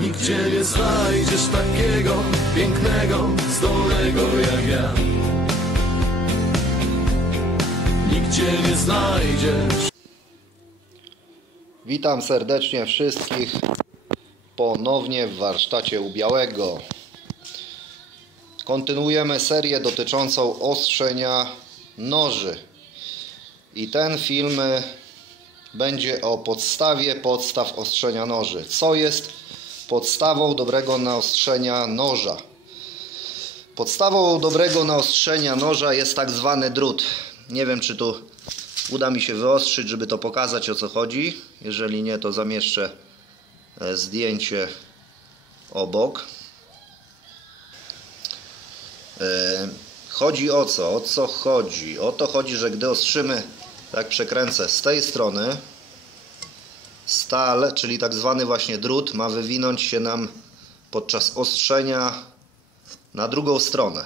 Nigdzie nie znajdziesz takiego pięknego, zdolnego jak ja. Nigdzie nie znajdziesz. Witam serdecznie wszystkich ponownie w warsztacie u Białego. Kontynuujemy serię dotyczącą ostrzenia noży. I ten film będzie o podstaw ostrzenia noży. Co jest podstawą dobrego naostrzenia noża? Podstawą dobrego naostrzenia noża jest tak zwany drut. Nie wiem, czy tu uda mi się wyostrzyć, żeby to pokazać, o co chodzi. Jeżeli nie, to zamieszczę zdjęcie obok. Chodzi o co? O co chodzi? O to chodzi, że gdy ostrzymy, tak przekręcę z tej strony, stal, czyli tak zwany właśnie drut, ma wywinąć się nam podczas ostrzenia na drugą stronę.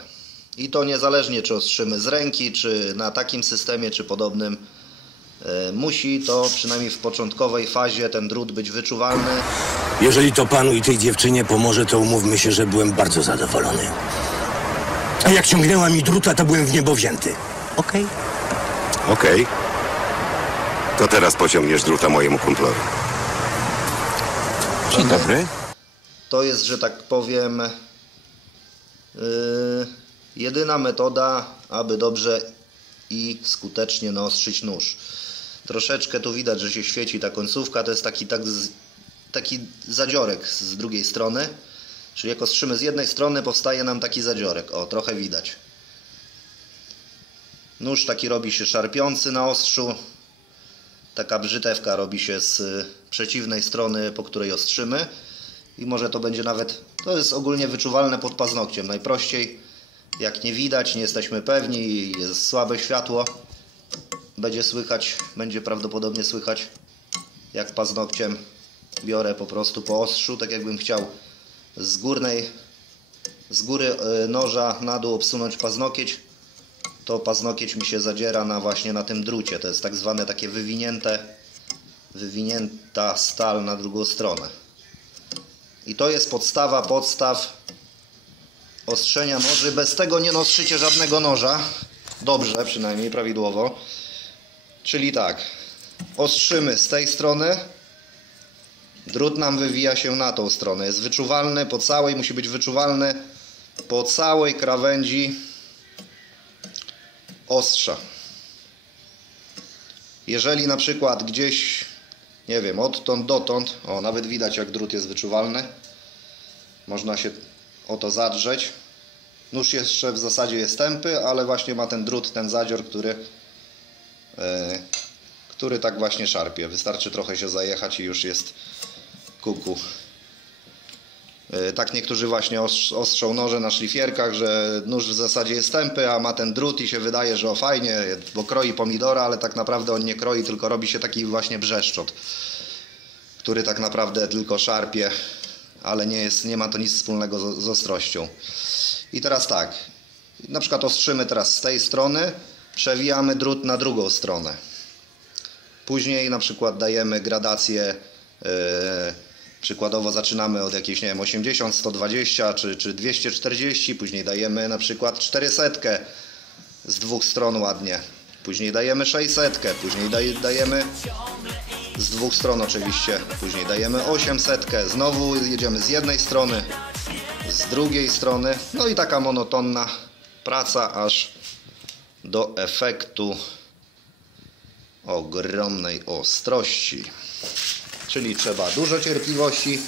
I to niezależnie, czy ostrzymy z ręki, czy na takim systemie, czy podobnym. Musi to przynajmniej w początkowej fazie ten drut być wyczuwalny. Jeżeli to panu i tej dziewczynie pomoże, to umówmy się, że byłem bardzo zadowolony. A jak ciągnęła mi druta, to byłem w niebo wzięty. Okej? Okej. To teraz pociągniesz druta mojemu kumplowi. Dzień dobry. To jest, że tak powiem, jedyna metoda, aby dobrze i skutecznie naostrzyć nóż. Troszeczkę tu widać, że się świeci ta końcówka. To jest taki zadziorek z drugiej strony. Czyli jak ostrzymy z jednej strony, powstaje nam taki zadziorek. O, trochę widać. Nóż taki robi się szarpiący na ostrzu. Taka brzytewka robi się z przeciwnej strony, po której ostrzymy. I może to będzie nawet... To jest ogólnie wyczuwalne pod paznokciem. Najprościej, jak nie widać, nie jesteśmy pewni, jest słabe światło, będzie prawdopodobnie słychać, jak paznokciem biorę po prostu po ostrzu, tak jakbym chciał z góry noża na dół obsunąć paznokieć, to paznokieć mi się zadziera właśnie na tym drucie. To jest tak zwane takie wywinięta stal na drugą stronę. I to jest podstaw ostrzenia noży. Bez tego nie naostrzycie żadnego noża. Dobrze, przynajmniej prawidłowo. Czyli tak, ostrzymy z tej strony, drut nam wywija się na tą stronę. Jest wyczuwalny musi być wyczuwalny po całej krawędzi ostrza. Jeżeli na przykład gdzieś, nie wiem, odtąd dotąd, o, nawet widać, jak drut jest wyczuwalny, można się o to zadrzeć. Nóż jeszcze w zasadzie jest tępy, ale właśnie ma ten drut, ten zadzior, który tak właśnie szarpie. Wystarczy trochę się zajechać i już jest kuku. Tak niektórzy właśnie ostrzą noże na szlifierkach, że nóż w zasadzie jest tępy, a ma ten drut i się wydaje, że o fajnie, bo kroi pomidora, ale tak naprawdę on nie kroi, tylko robi się taki właśnie brzeszczot, który tak naprawdę tylko szarpie, ale nie ma to nic wspólnego z ostrością. I teraz tak, na przykład ostrzymy teraz z tej strony, przewijamy drut na drugą stronę. Później na przykład dajemy gradację, przykładowo zaczynamy od jakiejś, nie wiem, 80, 120 czy 240, później dajemy na przykład 400 z dwóch stron ładnie, później dajemy 600, później dajemy z dwóch stron oczywiście, później dajemy 800, znowu jedziemy z jednej strony, z drugiej strony, no i taka monotonna praca aż do efektu ogromnej ostrości. Czyli trzeba dużo cierpliwości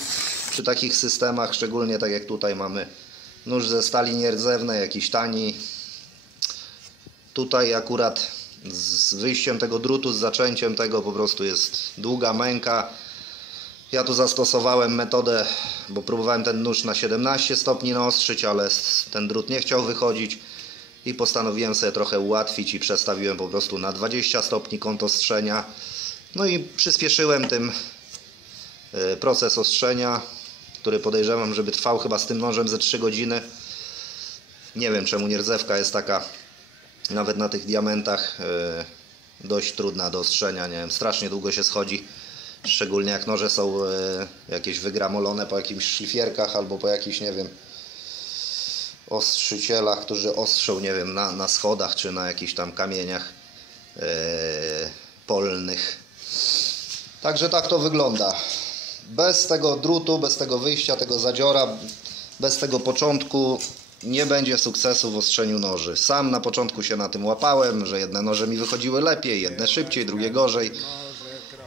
przy takich systemach, szczególnie tak jak tutaj mamy nóż ze stali nierdzewnej, jakiś tani. Tutaj akurat z wyjściem tego drutu, z zaczęciem tego po prostu jest długa męka. Ja tu zastosowałem metodę, bo próbowałem ten nóż na 17 stopni naostrzyć, ale ten drut nie chciał wychodzić i postanowiłem sobie trochę ułatwić i przestawiłem po prostu na 20 stopni kąt ostrzenia. No i przyspieszyłem tym proces ostrzenia, który podejrzewam, żeby trwał chyba z tym nożem ze 3 godziny. Nie wiem, czemu nierdzewka jest taka, nawet na tych diamentach, dość trudna do ostrzenia. Nie wiem, strasznie długo się schodzi. Szczególnie jak noże są jakieś wygramolone po jakichś szlifierkach albo po jakichś, nie wiem, ostrzycielach, którzy ostrzą, nie wiem, na schodach czy na jakichś tam kamieniach polnych. Także tak to wygląda. Bez tego drutu, bez tego wyjścia, tego zadziora, bez tego początku nie będzie sukcesu w ostrzeniu noży. Sam na początku się na tym łapałem, że jedne noże mi wychodziły lepiej, jedne szybciej, drugie gorzej,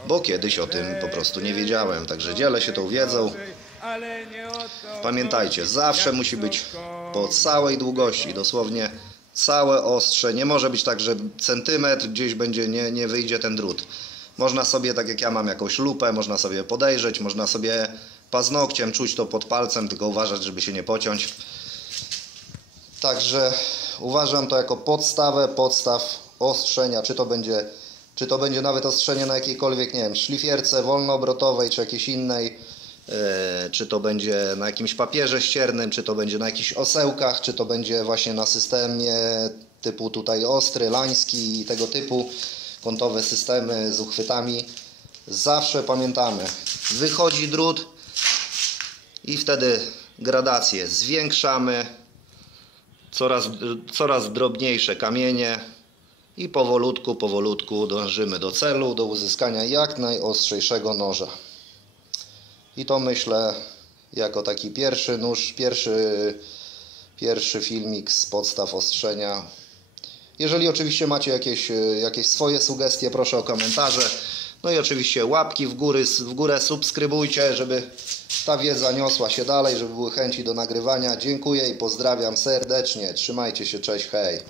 bo kiedyś o tym po prostu nie wiedziałem. Także dzielę się tą wiedzą. Pamiętajcie, zawsze musi być po całej długości, dosłownie całe ostrze. Nie może być tak, że centymetr gdzieś będzie, nie wyjdzie ten drut. Można sobie, tak jak ja mam jakąś lupę, można sobie podejrzeć, można sobie paznokciem czuć to pod palcem, tylko uważać, żeby się nie pociąć. Także uważam to jako podstaw ostrzenia, czy to będzie nawet ostrzenie na jakiejkolwiek, nie wiem, szlifierce wolnoobrotowej, czy jakiejś innej, czy to będzie na jakimś papierze ściernym, czy to będzie na jakichś osełkach, czy to będzie właśnie na systemie typu tutaj ostry, lański i tego typu kątowe systemy z uchwytami. Zawsze pamiętamy, wychodzi drut i wtedy gradację zwiększamy, coraz drobniejsze kamienie i powolutku dążymy do celu, do uzyskania jak najostrzejszego noża. I to myślę jako taki pierwszy nóż, pierwszy filmik z podstaw ostrzenia. Jeżeli oczywiście macie jakieś swoje sugestie, proszę o komentarze. No i oczywiście łapki w górę, subskrybujcie, żeby ta wiedza niosła się dalej, żeby były chęci do nagrywania. Dziękuję i pozdrawiam serdecznie. Trzymajcie się, cześć, hej.